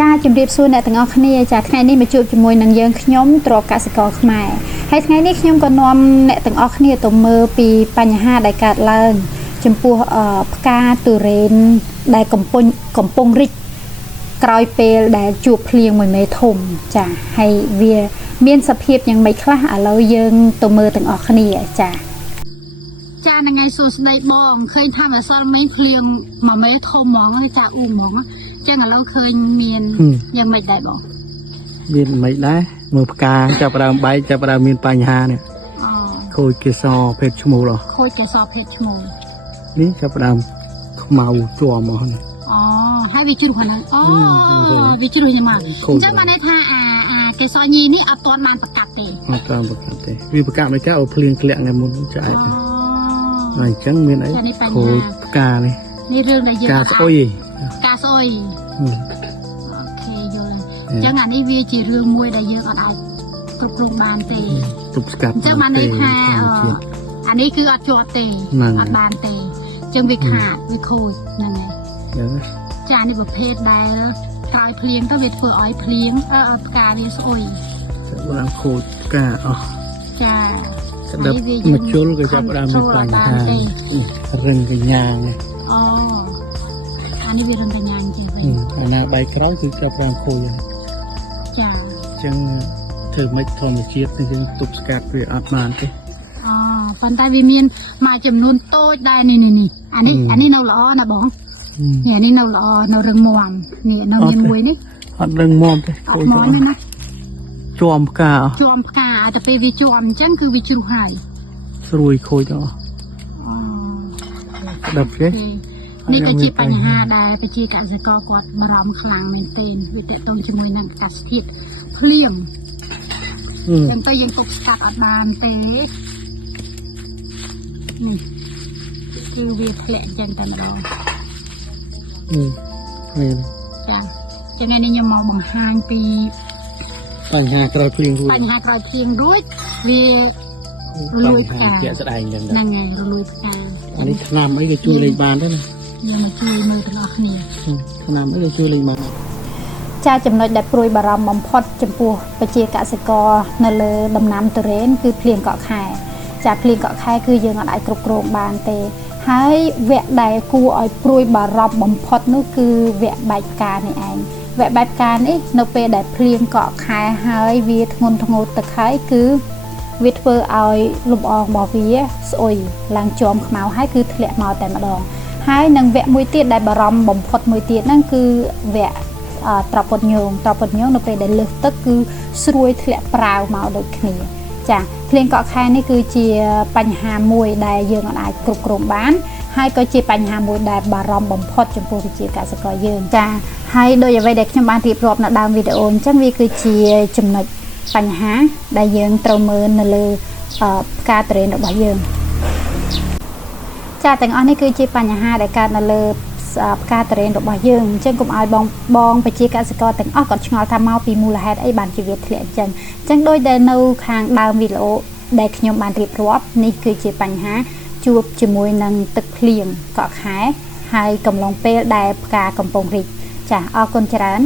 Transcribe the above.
ចាជំរាបសួរអ្នកទាំងអស់គ្នាចាថ្ងៃនេះមកជួបជាមួយនឹងយើងខ្ញុំទ្របកសិករខ្មែរហើយថ្ងៃនេះខ្ញុំក៏នាំអ្នកទាំងអស់គ្នាទៅមើលពីបញ្ហាដែលកើតឡើងចំពោះផ្កាទុរេនដែលកំពុងរីកក្រោយពេលដែលជួបភ្លៀងមួយមេធំចាហើយវាមានសភាពយ៉ាងម៉េចខ្លះឥឡូវយើងទៅមើលទាំងអស់គ្នាចាថ្ងៃសួស្ដីបងឃើញថាអសល់មិញភ្លៀងមួយមេធំហ្មងចាអ៊ូហ្មងចឹងឥឡូវឃើញមានយ៉ាងម៉េចដែរបងមានមិនដែរមើលផ្កាចាប់ដើមបែកចាប់ដើមមានបញ្ហានេះខូចកេសរភេទឈ្មោលខូចកេសរភេទឈ្មោលនេះចាប់ដើមខ្មៅជាប់មកហើយវាជ្រុះហ្នឹងវាជ្រុះយ៉ាងម៉េចអញ្ចឹងបានន័យថាអាកេសរញីនេះអត់ទាន់បានប្រកាសទេអត់ទាន់ប្រកាសទេវាប្រកាសមិនចាឲ្យភ្លៀងធ្លាក់ថ្ងៃមុនចាអីទេហើយអញ្ចឹងមានអីខូចផ្កានេះរឿងដែលយើងការស្អុយការស្អុយអូខេយល់អញ្ចឹងអានេះវាជារឿងមួយដែលយើងអត់អាចគ្រប់គ្រងបានទេទប់ស្កាត់អញ្ចឹងបានន័យថាអានេះគឺអត់ជាប់ទេអត់បានទេអញ្ចឹងវាខាតវាខូចហ្នឹងហើយចានេះប្រភេទដែលក្រោយភ្លៀងទៅវាធ្វើឲ្យភ្លៀងផ្កាវាស្អុយចាប់ដើមខូចផ្កាអស់ចាស្ដាប់មកជុលក៏ចាប់ដើមមានបញ្ហារឹងកញ្ញាអានេះវារឹងកញ្ញាទេវិញអាណាបែកក្រោយគឺចាប់ដើមខូចចាអញ្ចឹងធ្វើម៉េចធម្មជាតិយើងទប់ស្កាត់វាអត់បានទេប៉ុន្តែវាមានមួយចំនួនតូចដែរនេះអានេះនៅល្អណាបងនេះនៅល្អនៅរឹងមាំនេះនៅមានមួយនេះអត់រឹងមាំទេខូចទៅណាជាប់ផ្កាឲ្យតែពេលវាជាប់អញ្ចឹងគឺវាជ្រុះហើយស្រួយខូចទៅដល់ទេនេះក៏ជាបញ្ហាដែលប្រជាកសិករគាត់បារម្ភខ្លាំងមែនទែនវាតកតងជាមួយនឹងអាកាសធាតុភ្លៀងចឹងទៅយើងទប់ស្កាត់អត់បានទេនេះគឺវាធ្លាក់ចឹងតែម្ដងចាចឹងថ្ងៃនេះខ្ញុំមកបង្ហាញពីបញ្ហាក្រោយភ្លៀងរួចវារលួយផ្កាជាក់ស្ដែងចឹងហ្នឹងហើយរលួយផ្កាអានេះឆ្នាំអីក៏ជួយលេងបានដែរណាយើងមកជួយមើលទាំងអស់គ្នាឆ្នាំអីក៏ជួយលេងបានចាចំណុចដែលព្រួយបារម្ភបំផុតចំពោះប្រជាកសិករនៅលើដំណាំទុរេនគឺភ្លៀងកក់ខែចាភ្លៀងកក់ខែគឺយើងអាចគ្រប់គ្រងបានទេហើយវគ្គដែលគួរឲ្យព្រួយបារម្ភបំផុតនោះគឺវគ្គបែកផ្កានេះឯងវគ្គបែកផ្កានេះនៅពេលដែលភ្លៀងកក់ខែហើយវាធ្ងន់ធ្ងរទឹកហើយគឺវាធ្វើឲ្យលំអងរបស់វាស្អុយឡើងជាំខ្មៅហើយគឺធ្លាក់មកតែម្ដងហើយនឹងវគ្គមួយទៀតដែលបារម្ភបំផុតមួយទៀតហ្នឹងគឺវគ្គត្រពុតញងនៅពេលដែលលើសទឹកគឺស្រួយធ្លាក់ប្រាវមកដូចគ្នាចាភ្លៀងកក់ខែនេះគឺជាបញ្ហាមួយដែលយើងអាចគ្រប់គ្រងបានហើយក៏ជាបញ្ហាមួយដែលបារម្ភបំផុតចំពោះវិជាកសិករយើងចាហើយដោយអ្វីដែលខ្ញុំបានរៀបរាប់នៅដើមវីដេអូអញ្ចឹងវាគឺជាចំណុចបញ្ហាដែលយើងត្រូវមើលនៅលើផ្កាទុរេនរបស់យើងចាទាំងអស់នេះគឺជាបញ្ហាដែលកើតនៅលើផ្កាទុរេនរបស់យើងអញ្ចឹងកុំឲ្យបងប្រជាកសិករទាំងអស់គាត់ឆ្ងល់ថាមកពីមូលហេតុអីបានជាវាធ្លាក់អញ្ចឹងដោយដែលនៅខាងដើមវីដេអូដែលខ្ញុំបានរៀបរាប់នេះគឺជាបញ្ហាជួបជាមួយនឹងទឹកភ្លៀងកក់ខែហើយកំឡុងពេលដែលផ្កាកំពុងរីកចាអរគុណច្រើន